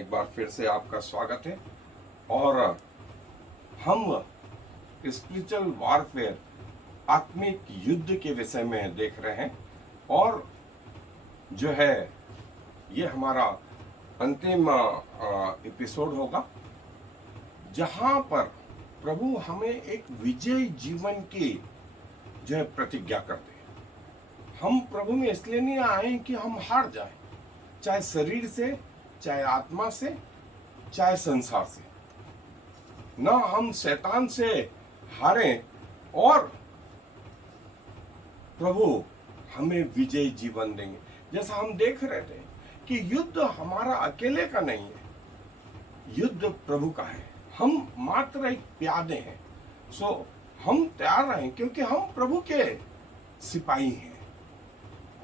एक बार फिर से आपका स्वागत है। और हम स्पिरिचुअल वॉरफेयर, आत्मिक युद्ध के विषय में देख रहे हैं। और जो है ये हमारा अंतिम एपिसोड होगा, जहां पर प्रभु हमें एक विजयी जीवन की जो है प्रतिज्ञा करते हैं। हम प्रभु में इसलिए नहीं आए कि हम हार जाएं, चाहे शरीर से, चाहे आत्मा से, चाहे संसार से। ना हम शैतान से हारें, और प्रभु हमें विजयी जीवन देंगे। जैसा हम देख रहे थे कि युद्ध हमारा अकेले का नहीं है, युद्ध प्रभु का है। हम मात्र एक प्यादे हैं। सो हम तैयार रहें, क्योंकि हम प्रभु के सिपाही हैं।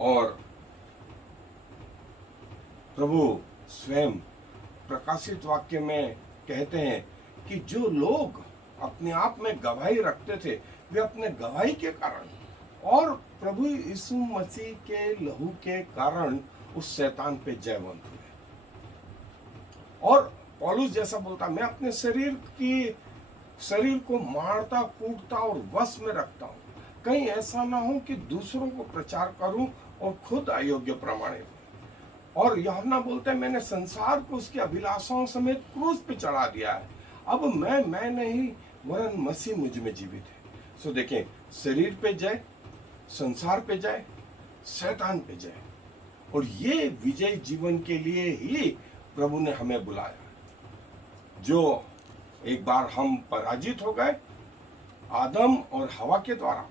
और प्रभु स्वयं प्रकाशित वाक्य में कहते हैं कि जो लोग अपने आप में गवाही रखते थे, वे अपने गवाही के कारण और प्रभु यीशु मसीह के लहू के कारण उस शैतान पे जयवंत हुए। और पौलुस जैसा बोलता, मैं अपने शरीर को मारता, कूटता और वश में रखता हूँ, कहीं ऐसा ना हो कि दूसरों को प्रचार करूं और खुद अयोग्य प्रमाणित हूं। और यूहन्ना बोलते हैं, मैंने संसार को उसकी अभिलाषाओं समेत क्रूस पे चढ़ा दिया है। अब मैं नहीं, वरन मसीह मुझ में जीवित है। सो देखें, शरीर पे जय, संसार पे जय, शैतान पे जय। और ये विजय जीवन के लिए ही प्रभु ने हमें बुलाया। जो एक बार हम पराजित हो गए आदम और हवा के द्वारा,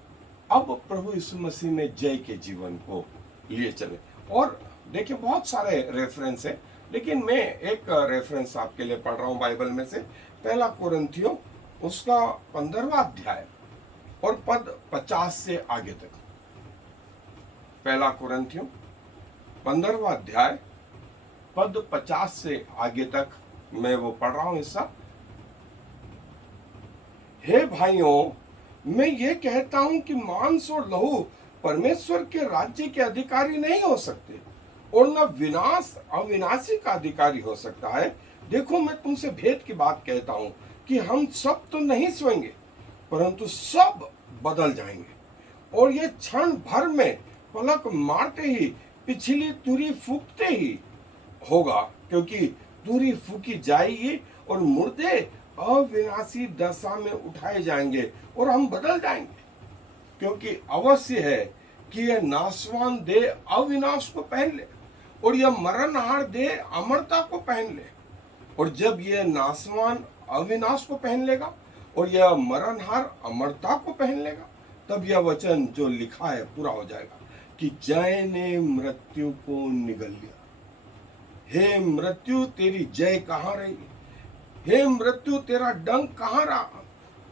अब प्रभु यीशु मसीह में जय के जीवन को लिए चले। और देखिए, बहुत सारे रेफरेंस है, लेकिन मैं एक रेफरेंस आपके लिए पढ़ रहा हूं बाइबल में से। पहला कुरिन्थियों उसका 15वां अध्याय और पद 50 से आगे तक। पहला कुरिन्थियों 15वां अध्याय पद 50 से आगे तक मैं वो पढ़ रहा हूं हिस्सा। हे भाइयों, मैं ये कहता हूं कि मांस और लहू परमेश्वर के राज्य के अधिकारी नहीं हो सकते, और न अविनाशी का अधिकारी हो सकता है। देखो, मैं तुमसे भेद की बात कहता हूं कि हम सब तो नहीं सोएंगे, परंतु सब बदल जाएंगे। और ये क्षण भर में, पलक मारते ही, पिछली तुरही फूंकते ही होगा, क्योंकि तुरही फूंकी जाएगी और मुर्दे अविनाशी दशा में उठाए जाएंगे और हम बदल जाएंगे। क्योंकि अवश्य है कि यह नाशवान देह अविनाश को पहन ले, और यह मरणहार देह अमरता को पहन ले। और जब यह नाशवान अविनाश को पहन लेगा और यह मरणहार अमरता को पहन लेगा, तब यह वचन जो लिखा है पूरा हो जाएगा कि जय ने मृत्यु को निगल लिया। हे मृत्यु, तेरी जय कहाँ रही? हे मृत्यु, तेरा डंक कहाँ रहा?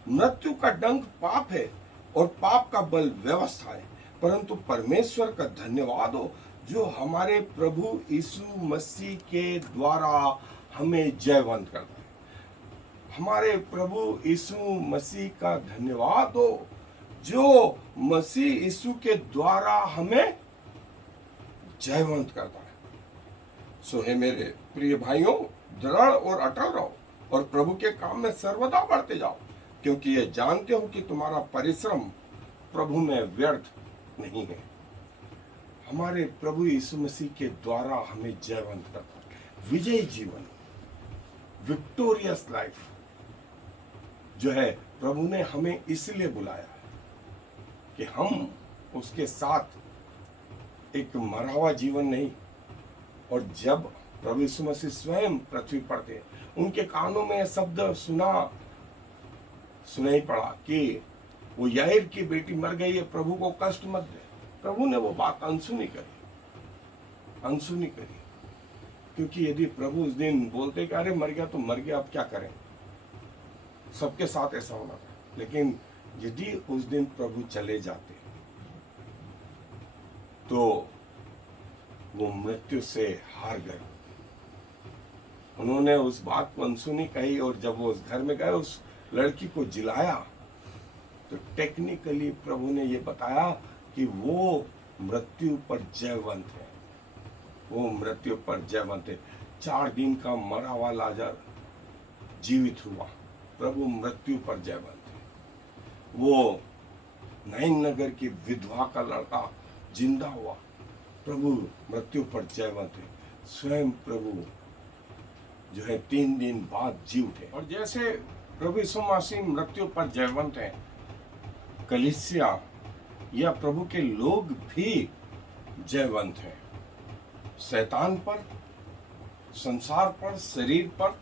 मृत्यु का डंक पाप है, और पाप का बल व्यवस्था है। परंतु परमेश्वर का धन्यवाद हो, जो हमारे प्रभु यीशु मसीह के द्वारा हमें जयवंत करता है। हमारे प्रभु यीशु मसीह का धन्यवाद हो, जो मसीह यीशु के द्वारा हमें जयवंत करता है। सो हे मेरे प्रिय भाइयों, दृढ़ और अटल रहो, और प्रभु के काम में सर्वदा बढ़ते जाओ, क्योंकि ये जानते हो कि तुम्हारा परिश्रम प्रभु में व्यर्थ नहीं है। हमारे प्रभु यीशु मसीह के द्वारा हमें जयवंत करता है। विजयी जीवन, विक्टोरियस लाइफ जो है, प्रभु ने हमें इसलिए बुलाया है कि हम उसके साथ एक मरा हुआ जीवन नहीं। और जब प्रभु यीशु मसीह स्वयं पृथ्वी पर थे, उनके कानों में शब्द सुनाई पड़ा कि वो याईर की बेटी मर गई है, प्रभु को कष्ट मत दे। प्रभु ने वो बात अनसुनी करी, क्योंकि यदि प्रभु उस दिन बोलते कि अरे मर गया तो मर गया, अब क्या करें, सबके साथ ऐसा होना था। लेकिन यदि उस दिन प्रभु चले जाते तो वो मृत्यु से हार गए। उन्होंने उस बात को अनसुनी कही, और जब वो उस घर में गए, उस लड़की को जिलाया, तो टेक्निकली प्रभु ने ये बताया कि वो मृत्यु पर जयवंत है, वो मृत्यु पर जयवंत है। 4 दिन का मरा हुआ लाजर जीवित हुआ, प्रभु मृत्यु पर जयवंत है। वो नाइन नगर की विधवा का लड़का जिंदा हुआ, प्रभु मृत्यु पर जयवंत है। स्वयं प्रभु जो है 3 दिन बाद जी उठे। और जैसे प्रभु यीशु मसीह मृत्यु पर जयवंत है, कलीसिया या प्रभु के लोग भी जयवंत हैं, शैतान पर, संसार पर, शरीर पर,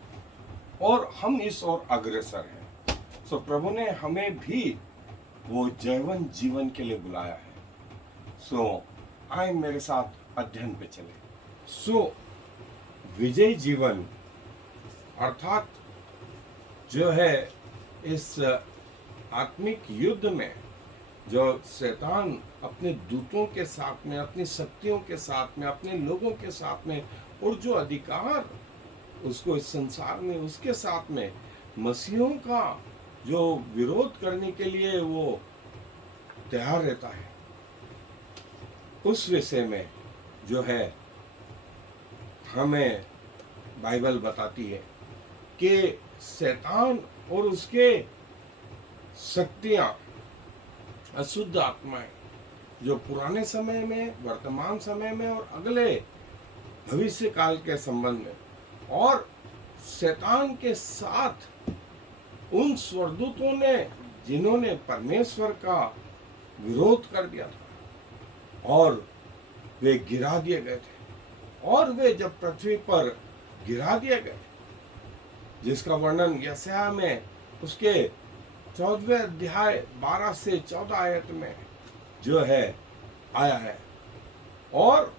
और हम इस ओर अग्रसर हैं। सो प्रभु ने हमें भी वो जयवंत जीवन के लिए बुलाया है। सो आए मेरे साथ अध्ययन पे चले। सो विजय जीवन अर्थात जो है इस आत्मिक युद्ध में जो शैतान अपने दूतों के साथ में, अपनी शक्तियों के साथ में, अपने लोगों के साथ में, और जो अधिकार उसको इस संसार में उसके साथ में मसीहों का जो विरोध करने के लिए वो तैयार रहता है, उस विषय में जो है हमें बाइबल बताती है कि शैतान और उसके शक्तियां, अशुद्ध आत्माएं जो पुराने समय में, वर्तमान समय में और अगले भविष्य काल के संबंध में, और शैतान के साथ उन स्वर्गदूतों ने जिन्होंने परमेश्वर का विरोध कर दिया था और वे गिरा दिए गए थे, और वे जब पृथ्वी पर गिरा दिए गए, जिसका वर्णन यशायाह में उसके 14वें अध्याय 12 से 14 आयत में जो है आया है, और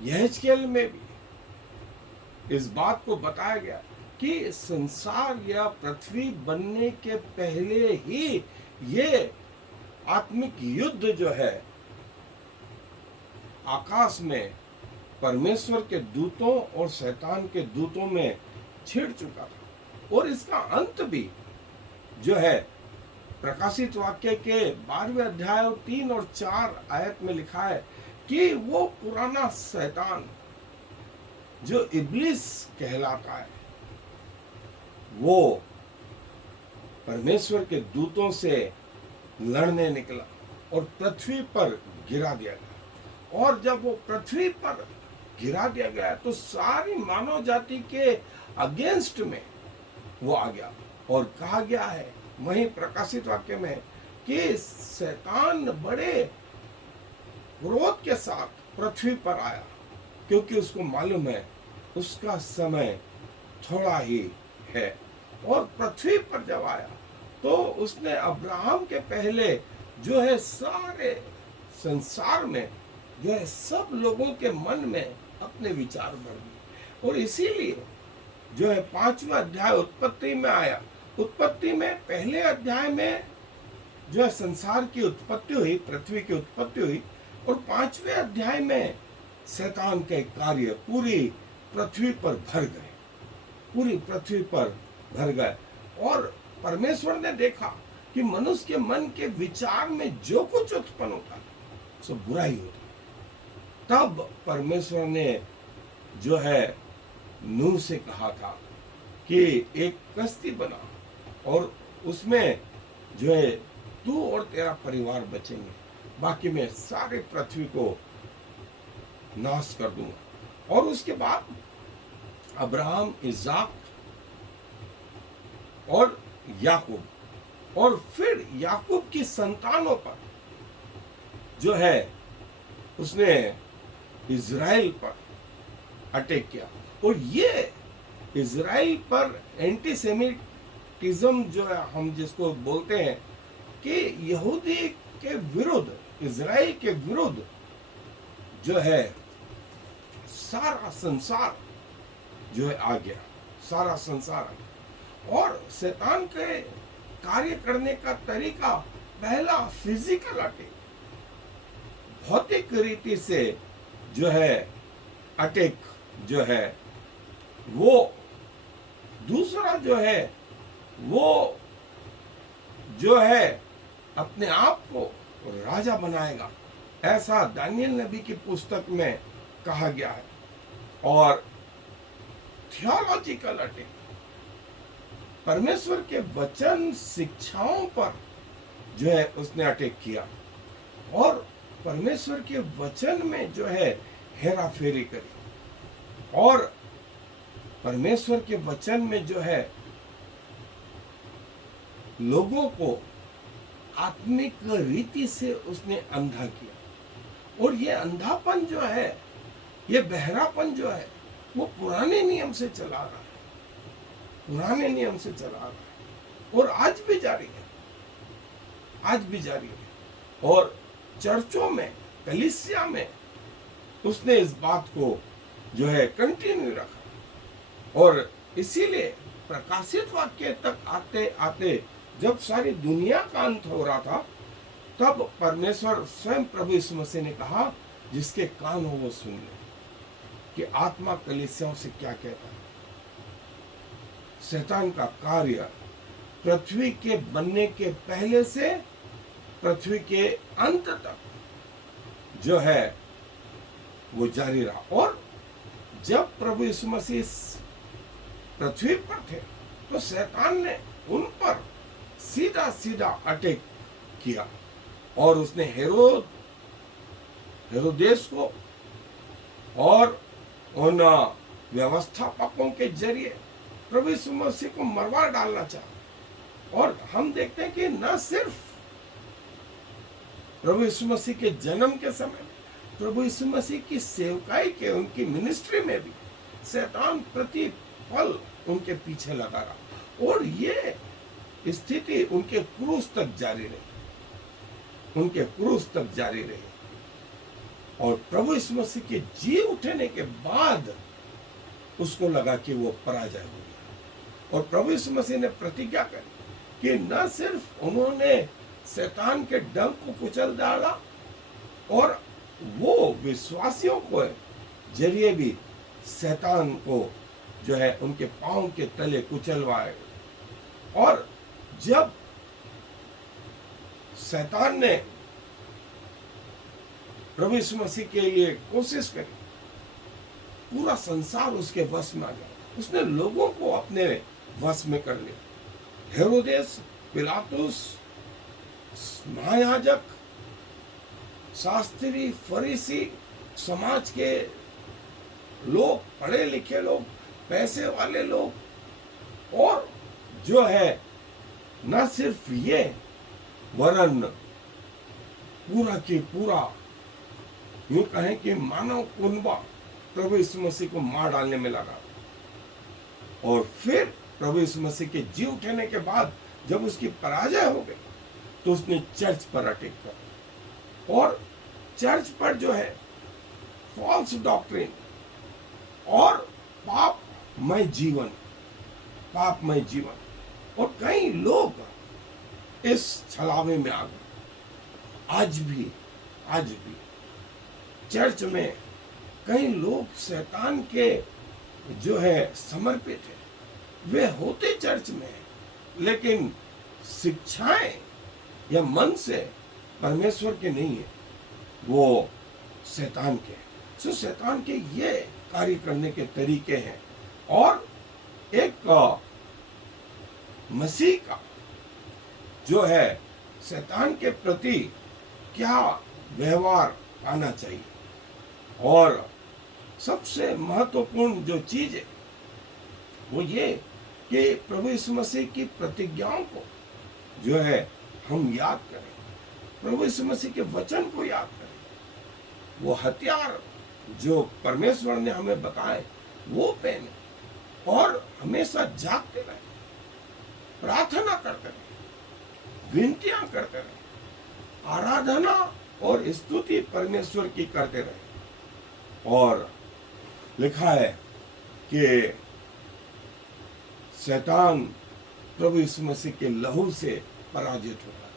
यहेजकेल में भी इस बात को बताया गया कि संसार या पृथ्वी बनने के पहले ही ये आत्मिक युद्ध जो है आकाश में परमेश्वर के दूतों और शैतान के दूतों में छिड़ चुका था। और इसका अंत भी जो है प्रकाशित वाक्य के 12वें अध्याय 3 और 4 आयत में लिखा है कि वो पुराना शैतान जो इब्लिस कहलाता है, वो परमेश्वर के दूतों से लड़ने निकला और पृथ्वी पर गिरा दिया गया। और जब वो पृथ्वी पर गिरा दिया गया तो सारी मानव जाति के अगेंस्ट में वो आ गया, और कहा गया है वहीं प्रकाशित वाक्य में कि शैतान बड़े क्रोध के साथ पृथ्वी पर आया, क्योंकि उसको मालूम है उसका समय थोड़ा ही है। और पृथ्वी पर जब आया तो उसने अब्राहम के पहले जो है सारे संसार में जो है सब लोगों के मन में अपने विचार भर दिए। और इसीलिए जो है 5वां अध्याय उत्पत्ति में आया। उत्पत्ति में पहले अध्याय में जो है संसार की उत्पत्ति हुई, पृथ्वी की उत्पत्ति हुई, और 5वें अध्याय में शैतान के कार्य पूरी पृथ्वी पर भर गए, पूरी पृथ्वी पर भर गए। और परमेश्वर ने देखा कि मनुष्य के मन के विचार में जो कुछ उत्पन्न होता है सो बुराई होती है। तब परमेश्वर ने जो है नूह से कहा था कि एक कश्ती बना और उसमें जो है तू और तेरा परिवार बचेंगे, बाकी मैं सारे पृथ्वी को नाश कर दूंगा। और उसके बाद अब्राहम, इज़ाक और याकूब, और फिर याकूब की संतानों पर जो है उसने इज़राइल पर अटैक किया। और ये इज़राइल पर एंटीसेमिटिज्म जो है हम जिसको बोलते हैं कि यहूदी के विरुद्ध, इज़राइल के विरुद्ध जो है सारा संसार जो है आ गया, सारा संसार। और शैतान के कार्य करने का तरीका पहला फिजिकल अटैक, भौतिक रीति से जो है अटैक जो है वो, दूसरा जो है वो जो है अपने आप को राजा बनाएगा, ऐसा दानियल नबी की पुस्तक में कहा गया है। और थियोलॉजिकल अटैक, परमेश्वर के वचन शिक्षाओं पर जो है उसने अटैक किया और परमेश्वर के वचन में जो है हेरा फेरी करी और परमेश्वर के वचन में जो है लोगों को आत्मिक रीति से उसने अंधा किया। और ये अंधापन जो है, ये बहरापन जो है, वो पुराने नियम से चला रहा है, पुराने नियम से चला रहा है और आज भी जारी है, आज भी जारी है। और चर्चों में, कलीसिया में उसने इस बात को जो है कंटिन्यू रखा और इसीलिए प्रकाशित वाक्य तक आते आते जब सारी दुनिया का अंत हो रहा था, तब परमेश्वर स्वयं प्रभु यीशु मसीह ने कहा, जिसके कान हो वो सुन ले कि आत्मा कलीसियाओं से क्या कहता है। शैतान का कार्य पृथ्वी के बनने के पहले से पृथ्वी के अंत तक जो है वो जारी रहा। और जब प्रभु यीशु मसीह पृथ्वी पर थे तो शैतान ने उन पर सीधा सीधा अटैक किया और उसने हेरोदेस को और उन व्यवस्थापकों के जरिए प्रभु यीशु मसीह को मरवा डालना चाहा। और हम देखते हैं कि न सिर्फ प्रभु यीशु मसीह के जन्म के समय, प्रभु यीशु मसीह की सेवकाई के, उनकी मिनिस्ट्री में भी शैतान प्रति पल उनके पीछे लगा रहा और ये स्थिति उनके क्रूस तक जारी रही, उनके क्रूस तक जारी रही। और प्रभु यीशु मसीह के जी उठने के बाद उसको लगा कि वो पराजय हो गया और प्रभु यीशु मसीह ने प्रतिज्ञा करी कि न सिर्फ उन्होंने शैतान के डंक को कुचल डाला और वो विश्वासियों को जरिए भी शैतान को जो है उनके पांव के तले कुचलवाए। और जब शैतान ने प्रभु यीशु मसीह के लिए कोशिश करी, पूरा संसार उसके वश में आ गया, उसने लोगों को अपने वश में कर लिया। हेरोदेस, पिलातुस, महायाजक, शास्त्री, फरीसी, समाज के लोग, पढ़े लिखे लोग, पैसे वाले लोग, और जो है न सिर्फ ये वरन पूरा की पूरा यूं कहें कि मानव कुनबा प्रभु यीशु मसीह को मार डालने में लगा। और फिर प्रभु यीशु मसीह के जी उठने के बाद जब उसकी पराजय हो गई तो उसने चर्च पर अटैक किया और चर्च पर जो है फॉल्स डॉक्ट्रिन और पापमय जीवन, पापमय जीवन, और कई लोग इस छलावे में आ गए। आज भी चर्च में कई लोग शैतान के जो है समर्पित है, वे होते चर्च में है लेकिन शिक्षाएं या मन से परमेश्वर के नहीं है, वो शैतान के। सो शैतान के ये कार्य करने के तरीके हैं और एक मसीह का जो है शैतान के प्रति क्या व्यवहार आना चाहिए। और सबसे महत्वपूर्ण जो चीज है वो ये कि प्रभु यीशु मसीह की प्रतिज्ञाओं को जो है हम याद करें, प्रभु यीशु मसीह के वचन को याद करें, वो हथियार जो परमेश्वर ने हमें बताए वो पहने और हमेशा जागते रहे, प्रार्थना करते रहे, विनतियां करते रहे, आराधना और स्तुति परमेश्वर की करते रहे। और लिखा है कि शैतान प्रभु यीशु मसीह के लहू से पराजित होता है,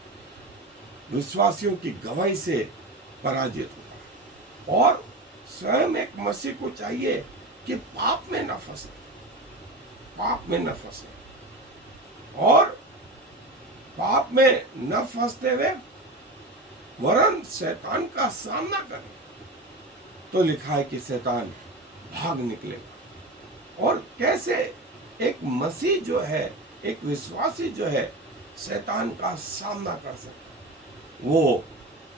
विश्वासियों की गवाही से पराजित होता है। और स्वयं एक मसीह को चाहिए कि पाप में न फंसे, पाप में न फंसे, और पाप में न फंसते हुए वरन शैतान का सामना करें। तो लिखा है कि शैतान भाग निकलेगा। और कैसे एक मसीह जो है, एक विश्वासी जो है, शैतान का सामना कर सकता है? वो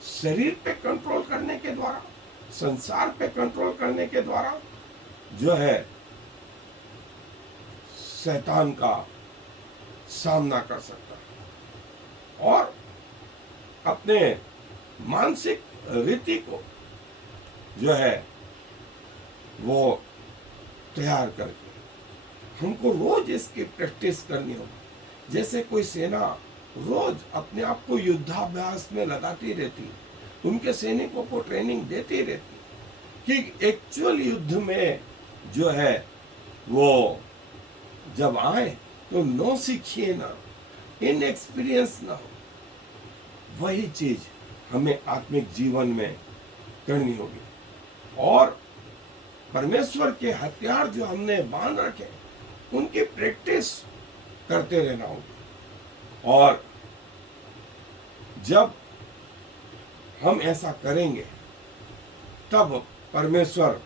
शरीर पे कंट्रोल करने के द्वारा, संसार पे कंट्रोल करने के द्वारा जो है शैतान का सामना कर सकता है। और अपने मानसिक रीति को जो है वो तैयार करके हमको रोज इसकी प्रैक्टिस करनी होगी। जैसे कोई सेना रोज अपने आप को युद्धाभ्यास में लगाती रहती है, उनके सैनिकों को ट्रेनिंग देती रहती है कि एक्चुअल युद्ध में जो है वो जब आए तो नो सीखिए ना, इनएक्सपीरियंस ना हो। वही चीज हमें आत्मिक जीवन में करनी होगी। और परमेश्वर के हथियार जो हमने बांध रखे उनकी प्रैक्टिस करते रहना होगा। और जब हम ऐसा करेंगे तब परमेश्वर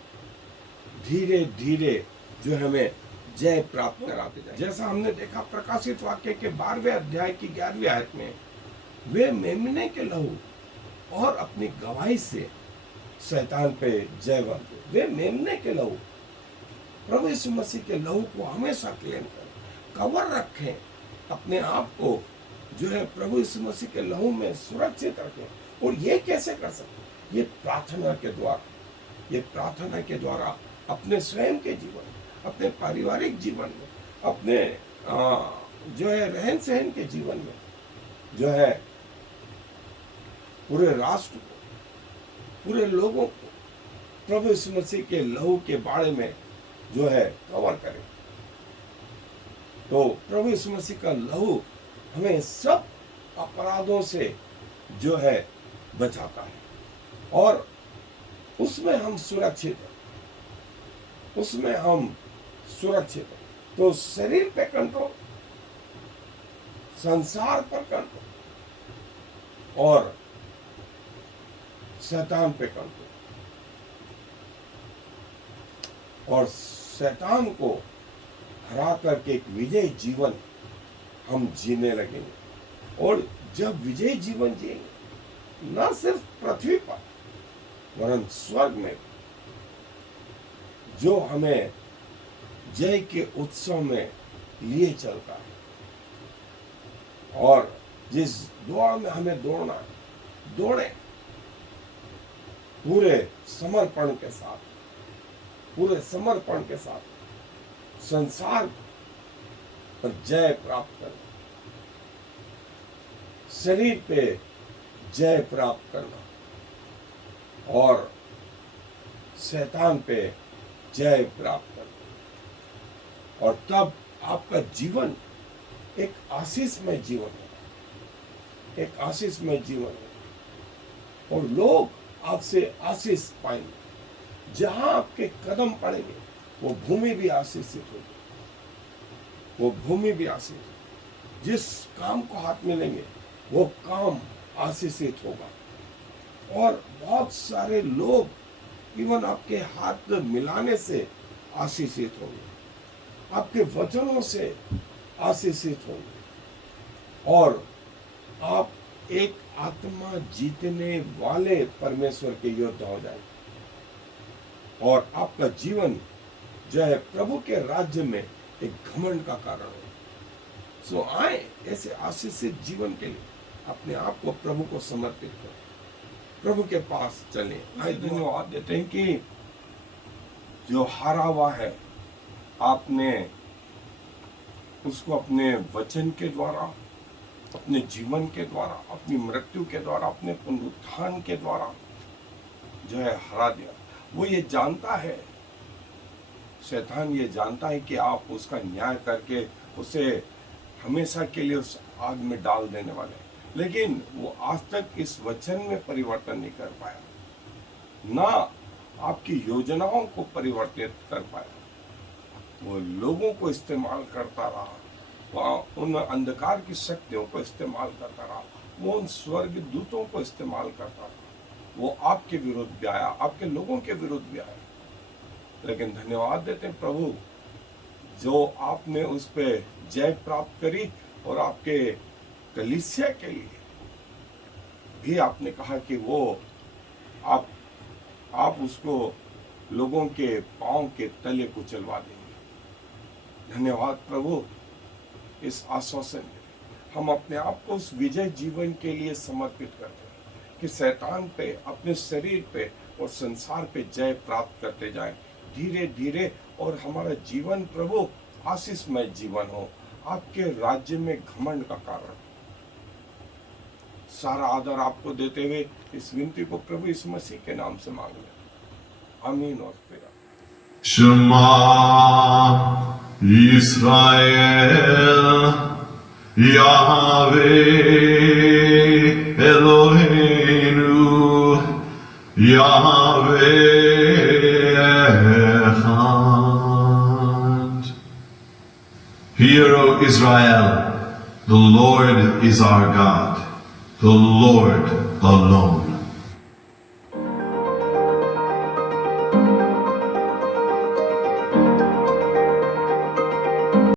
धीरे धीरे जो हमें जय प्राप्त कराते जाए। जैसा हमने देखा प्रकाशित वाक्य के 12वें अध्याय की 11वीं आयत में, वे मेमने के लहू और अपनी गवाही से शैतान पे जय बंधे। वे मेमने के लहू, प्रभु यीशु मसीह के लहू को हमेशा क्लेम करें, कवर रखें, अपने आप को जो है प्रभु यीशु मसीह के लहू में सुरक्षित रखें। और ये कैसे कर सकते? ये प्रार्थना के द्वारा, ये प्रार्थना के द्वारा अपने स्वयं के जीवन, अपने पारिवारिक जीवन में, अपने जो है रहन सहन के जीवन में जो है पूरे राष्ट्र को, पूरे लोगों को प्रभु यीशु मसीह के लहू के बारे में जो है कवर करें। तो प्रभु यीशु मसीह का लहू हमें सब अपराधों से जो है बचाता है और उसमें हम सुरक्षित हैं, उसमें हम सुरक्षित हैं। तो शरीर पे कंट्रोल, संसार पर कंट्रोल और शैतान पे कंट्रोल, और शैतान को हरा करके एक विजयी जीवन हम जीने लगेंगे। और जब विजयी जीवन जिएंगे, न सिर्फ पृथ्वी पर वरन स्वर्ग में, जो हमें जय के उत्सव में लिए चलता है। और जिस दौड़ में हमें दौड़ना है, दौड़े पूरे समर्पण के साथ, पूरे समर्पण के साथ, संसार पर जय प्राप्त करना, शरीर पे जय प्राप्त करना और शैतान पे जय प्राप्त करना। और तब आपका जीवन एक आशीषमय जीवन होगा, एक आशीषमय जीवन होगा और लोग आपसे आशीष पाएंगे। जहां आपके कदम पड़ेंगे वो भूमि भी आशीषित होगी, वो भूमि भी आशीषित। जिस काम को हाथ में लेंगे वो काम आशीषित होगा और बहुत सारे लोग इवन आपके हाथ मिलाने से आशीषित होंगे, आपके वचनों से आशीषित होंगे और आप एक आत्मा जीतने वाले परमेश्वर के योद्धा हो जाएंगे और आपका जीवन जो है प्रभु के राज्य में एक घमंड का कारण हो। सो आए ऐसे आशीषित जीवन के लिए अपने आप को प्रभु को समर्पित करें, प्रभु के पास चलें। आए धन्यवाद देते हैं कि जो हारा हुआ है आपने उसको अपने वचन के द्वारा, अपने जीवन के द्वारा, अपनी मृत्यु के द्वारा, अपने पुनरुत्थान के द्वारा जो है हरा दिया। वो ये जानता है, शैतान ये जानता है कि आप उसका न्याय करके उसे हमेशा के लिए उस आग में डाल देने वाले, लेकिन वो आज तक इस वचन में परिवर्तन नहीं कर पाया, ना आपकी योजनाओं को परिवर्तित कर पाया। वो लोगों को इस्तेमाल करता रहा, वो उन अंधकार की शक्तियों को इस्तेमाल करता रहा, वो उन स्वर्ग दूतों को इस्तेमाल करता रहा। वो आपके विरुद्ध भी आया, आपके लोगों के विरुद्ध भी आया, लेकिन धन्यवाद देते हैं प्रभु, जो आपने उस पे जय प्राप्त करी और आपके कलीसिया के लिए भी आपने कहा कि वो आप उसको लोगों के पांव के तले कुचलवा देंगे। धन्यवाद प्रभु, इस आश्वासन हम अपने आप को उस विजय जीवन के लिए समर्पित करते हैं कि शैतान पे, अपने शरीर पे और संसार पे जय प्राप्त करते जाएं धीरे धीरे, और हमारा जीवन प्रभु आशीषमय जीवन हो, आपके राज्य में घमंड का कारण। सारा आदर आपको देते हुए इस विनती को प्रभु यीशु मसीह के नाम से मांग लें, आमीन और फिर Shema Yisrael Yahweh Eloheinu Yahweh Echad. Hear, O Israel, the Lord is our God, the Lord alone.